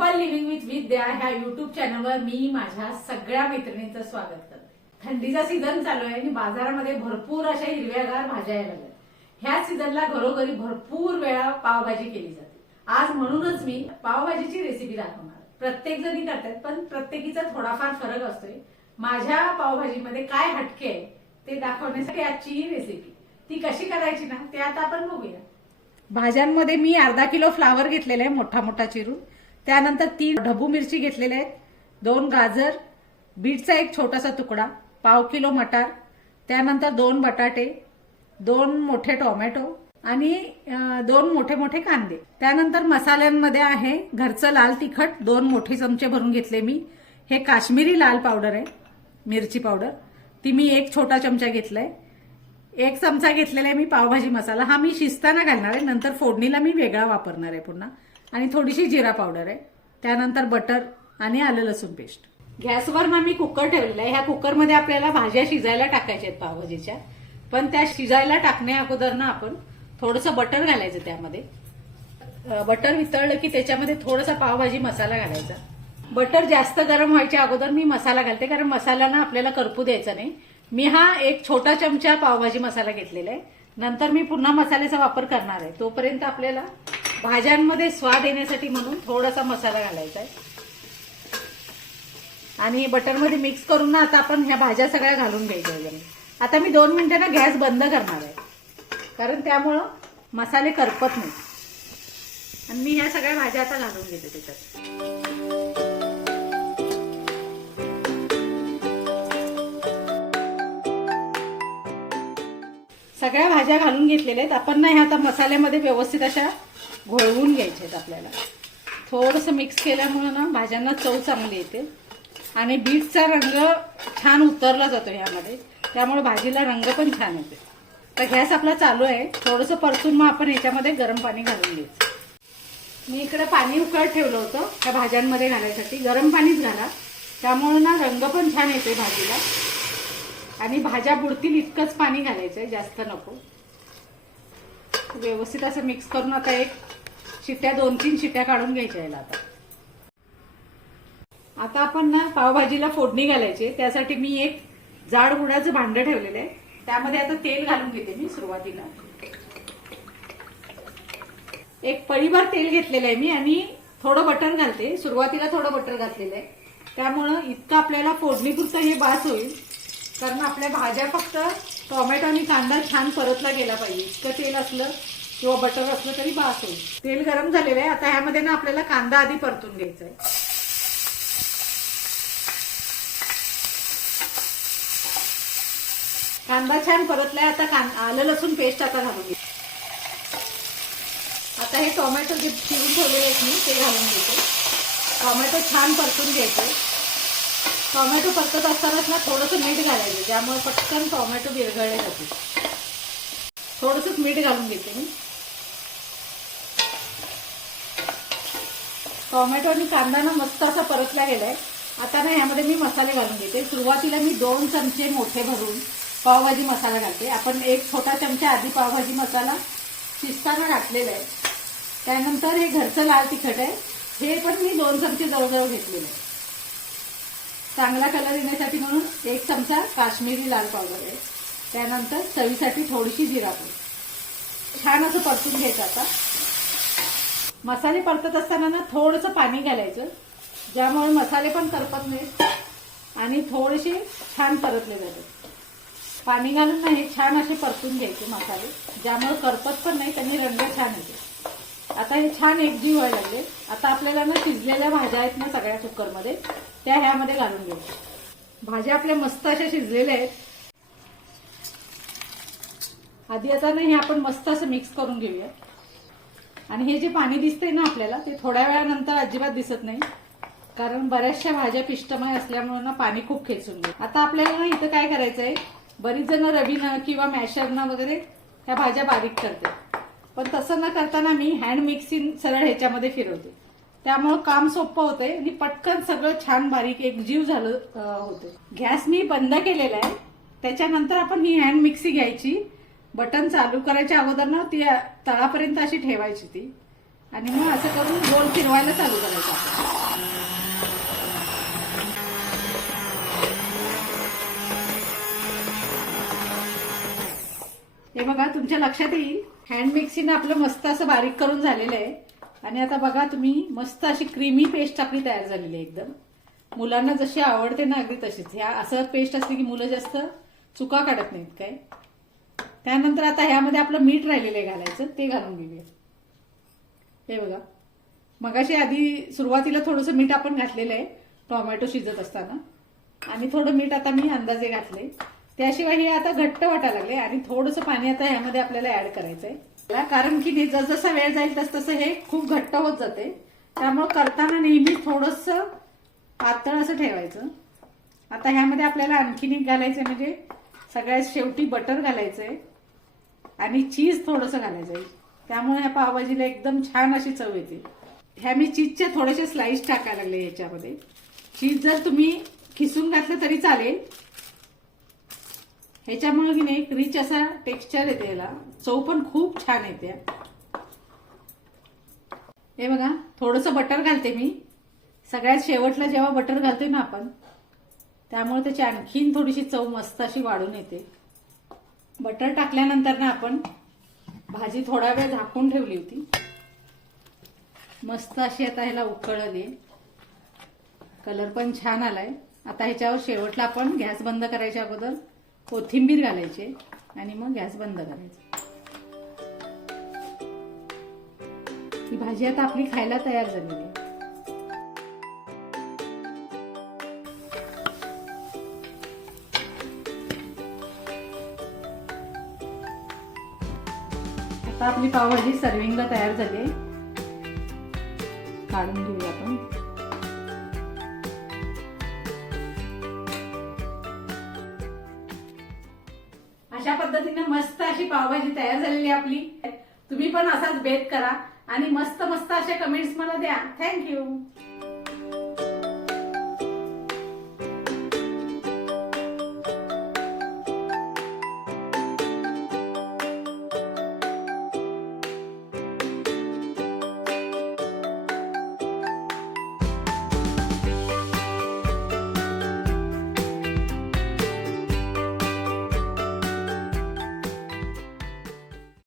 Simple living with विद्या ह्या YouTube चॅनलवर मी माझ्या सगळ्या मैत्रिणींचं स्वागत करते। थंडीचा सीझन चालू आहे आणि बाजारामध्ये भरपूर अशा हिरव्यागार भाज्या यायला लागल्या। ह्या सीझनला घरोघरी भरपूर वेळा पावभाजी केली जाते। आज म्हणूनच मी पावभाजीची रेसिपी दाखवणार। प्रत्येक जणी करतात पण प्रत्येकीचा थोडाफार फरक असतोय। माझ्या पावभाजीमध्ये काय हटके आहे ते दाखवण्यासाठी आजची ही रेसिपी। ती कशी करायची ना ते आता आपण बघूया। भाज्यांमध्ये मी अर्धा किलो फ्लावर घेतलेला आहे मोठा मोठा चिरून, त्यानंतर 3 ढबू मिरची घेतलेल्या आहेत, 2 गाजर, बीटचा एक छोटासा तुकडा, पाव किलो मटार, त्यानंतर 2 बटाटे, 2 मोठे टोमॅटो आणि 2 मोठे मोठे कांदे। त्यानंतर मसाल्यांमध्ये आहे घरचं लाल तिखट 2 मोठे चमचे भरून घेतले मी। हे काश्मीरी लाल पावडर आहे, मिरची पावडर, ती मी 1 छोटा चमचा घेतलाय। 1 चमचा घेतलेला आहे मी पावभाजी मसाला, हा मी शिजताना घालणार आहे, नंतर फोडणीला मी वेगळा वापरणार आहे पुन्हा। आणि थोडीशी जिरा पावडर आहे, त्यानंतर बटर आणि आलं लसूण पेस्ट। गॅसवर ना मी कुकर ठेवलेला आहे। ह्या कुकरमध्ये आपल्याला भाज्या शिजायला टाकायच्या आहेत पावभाजीच्या, पण त्या शिजायला टाकण्या अगोदर ना आपण थोडंसं बटर घालायचं त्यामध्ये। बटर वितळलं की त्याच्यामध्ये थोडासा पावभाजी मसाला घालायचा। बटर जास्त गरम व्हायच्या अगोदर मी मसाला घालते, कारण मसाला ना आपल्याला करपू द्यायचा नाही। मी हा 1 छोटा चमचा पावभाजी मसाला घेतलेला आहे, नंतर मी पुन्हा मसाल्याचा वापर करणार आहे। तोपर्यंत आपल्याला भाज्यांमध्ये स्वाद येण्यासाठी म्हणून थोडासा मसाला घालायचा आहे आणि बटरमध्ये मिक्स करून ना आता आपण ह्या भाज्या सगळ्या घालून घ्यायच्या। आता मी 2 मिनिटं ना गॅस बंद करणार आहे, कारण त्यामुळं मसाले करपत नाही। आणि मी ह्या सगळ्या भाज्या आता घालून घेते त्याच्यात। सगळ्या भाज्या घालून घेतलेल्या आहेत। आपण ना ह्या आता मसाल्यामध्ये व्यवस्थित अशा घोळवून घ्यायच्या आहेत। आपल्याला थोडंसं मिक्स केल्यामुळे ना भाज्यांना चव चांगली येते आणि बीटचा रंग छान उतरला जातो ह्यामध्ये, त्यामुळे भाजीला रंग पण छान येते। तर गॅस आपला चालू आहे, थोडंसं परतून मग आपण ह्याच्यामध्ये गरम पाणी घालून घ्यायचं। मी इकडे पाणी उकळत ठेवलं होतं त्या भाज्यांमध्ये घालायसाठी, गरम पाणीच घाला, त्यामुळे ना रंग पण छान येते भाजीला आणि भाज्या बुडतील इतकंच पाणी घालायचंय, जास्त नको। व्यवस्थित असं मिक्स करून आता 2-3 शिट्ट्या काढून घ्यायच्या याला। आता आपण ना पावभाजीला फोडणी घालायची, त्यासाठी मी एक जाड बुडाचं भांडं ठेवलेलं आहे, त्यामध्ये आता तेल घालून घेते मी। सुरुवातीला 1 पळीभर तेल घेतलेलं आहे मी आणि थोडं बटर घालते। सुरुवातीला थोडं बटर घातलेलं आहे, त्यामुळं इतकं आपल्याला फोडणीपुरतं हे बास होईल, कारण आपल्या भाज्या फक्त टोमॅटो आणि कांदा छान परतला गेला पाहिजे। इतकं तेल असलं किंवा बटर असलं तरी बास होईल। तेल गरम झालेलं आहे, आता ह्यामध्ये ना आपल्याला कांदा आधी परतून घ्यायचा आहे। कांदा छान परतलाय, आता आलं लसूण पेस्ट आता घालून घ्यायची। आता हे टोमॅटो जे चिरून ठेवलेले आहेत मी ते घालून घेते। टोमॅटो छान परतून घ्यायचे। टोमॅटो परतत असतानाच ना थोडंसं मीठ घालायचं, ज्यामुळे पटकन टोमॅटो विरघळले जाते। थोडंसंच मीठ घालून घेते मी। टोमॅटो आणि कांदा ना मस्त असा परतला गेलाय। आता ना ह्यामध्ये मी मसाले घालून घेते। सुरुवातीला मी 2 चमचे मोठे भरून पावभाजी मसाला घालते। आपण 1 छोटा चमचा आधी पावभाजी मसाला शिजताना घातलेला आहे। त्यानंतर हे घरचं लाल तिखट आहे, हे पण मी 2 चमचे जवळजवळ घेतलेलं आहे। चांगला कलर येण्यासाठी म्हणून 1 चमचा काश्मीरी लाल पावडर आहे। त्यानंतर चवीसाठी थोडीशी जिरा पावडर। छान असं परतून घ्यायचं। आता मसाले परतत असताना ना थोडंसं पाणी घालायचं, ज्यामुळे मसाले पण करपत नाहीत आणि थोडेसे छान परतले जातात। पाणी घालून ना हे छान असे परतून घ्यायचे मसाले, ज्यामुळे करपत पण नाहीत आणि रंग छान येते। आता हे छान एकजीव व्हायला लागले। आता आपल्याला ना शिजलेल्या भाज्या आहेत ना सगळ्या कुकरमध्ये, त्या ह्यामध्ये घालून घ्यायच्या। भाज्या आपल्या मस्त अशा शिजलेल्या आहेत। आधी आता ना हे आपण मस्त असं मिक्स करून घेऊया। आणि हे जे पाणी दिसतंय ना आपल्याला, ते थोड्या वेळानंतर अजिबात दिसत नाही, कारण बऱ्याचशा भाज्या पिष्टमय असल्यामुळे ना पाणी खूप खेचून घे। आता आपल्याला ना इथं काय करायचंय, बरीच जण रवीनं किंवा मॅशरनं वगैरे ह्या भाज्या बारीक करते, पण तसं न करताना मी हँड मिक्सिंग सरळ ह्याच्यामध्ये फिरवते, त्यामुळे काम सोपं होतंय आणि पटकन सगळं छान बारीक एकजीव झालं होते। गॅस मी बंद केलेला आहे, त्याच्यानंतर आपण ही हँड मिक्सी घ्यायची। बटन चालू करायच्या अगोदर ना ती तळापर्यंत अशी ठेवायची ती, आणि मग असं करून गोल फिरवायला चालू करायचं। हे बघा तुमच्या लक्षात येईल हँड मिक्सीनं आपलं मस्त असं बारीक करून झालेलं आहे. आणि आता बघा तुम्ही मस्त अशी क्रीमी पेस्ट आपली तयार झालेली आहे एकदम. मुलांना जशी आवडते ना अगदी तशीच. ह्या असं पेस्ट असली की मुलं जास्त चुका काढत नाहीत काय. त्यानंतर आता ह्यामध्ये आपलं मीठ राहिलेलं आहे घालायचं, ते घालून घेऊया. हे बघा मगाशी आधी सुरुवातीला थोडंसं मीठ आपण घातलेलं आहे टोमॅटो शिजत असताना, आणि थोडं मीठ आता मी अंदाजे घातले. त्याशिवाय हे आता घट्ट वाटायला लागले आणि थोडंसं पाणी आता ह्यामध्ये आपल्याला ऍड करायचंय. कारण की जसजसा वेळ जाईल तसं हे खूप घट्ट होत जाते. त्यामुळे करताना नेहमी थोडंसं पातळ असं ठेवायचं. आता ह्यामध्ये आपल्याला आणखीन एक घालायचंय, म्हणजे सगळ्यात शेवटी बटर घालायचंय आणि चीज थोडंसं घालायचंय. त्यामुळे ह्या पावभाजीला एकदम छान अशी चव येते. ह्या मी चीजच्या थोडेसे स्लाइस टाकायला लागले याच्यामध्ये. चीज जर तुम्ही खिसून घातलं तरी चालेल. ह्याच्यामुळे की नाही एक रिच असा टेक्स्चर येते, याला चव पण खूप छान येते. हे बघा थोडंसं बटर घालते मी सगळ्यात शेवटला जेव्हा बटर घालतोय ना आपण, त्यामुळे त्याची आणखीन थोडीशी चव मस्त अशी वाढून येते. बटर टाकल्यानंतर ना आपण भाजी थोडा वेळ झाकून ठेवली होती. मस्त अशी आता ह्याला उकळ आली, कलर पण छान आलाय. आता ह्याच्यावर शेवटला आपण गॅस बंद करायच्या अगोदर कोथिंबीर घालायची आणि मग गॅस बंद करायचा. ही भाजी आता आपली खायला तयार झालेली आहे. आता आपली पावभाजी सर्विंगला तयार झाली. काढून घेऊया आपण. अशा पद्धतीने मस्त अशी पावभाजी तयार झालेली आपली. तुम्ही पण असाच बेत करा आणि मस्त मस्त अशा कमेंट्स मला द्या. थँक्यू.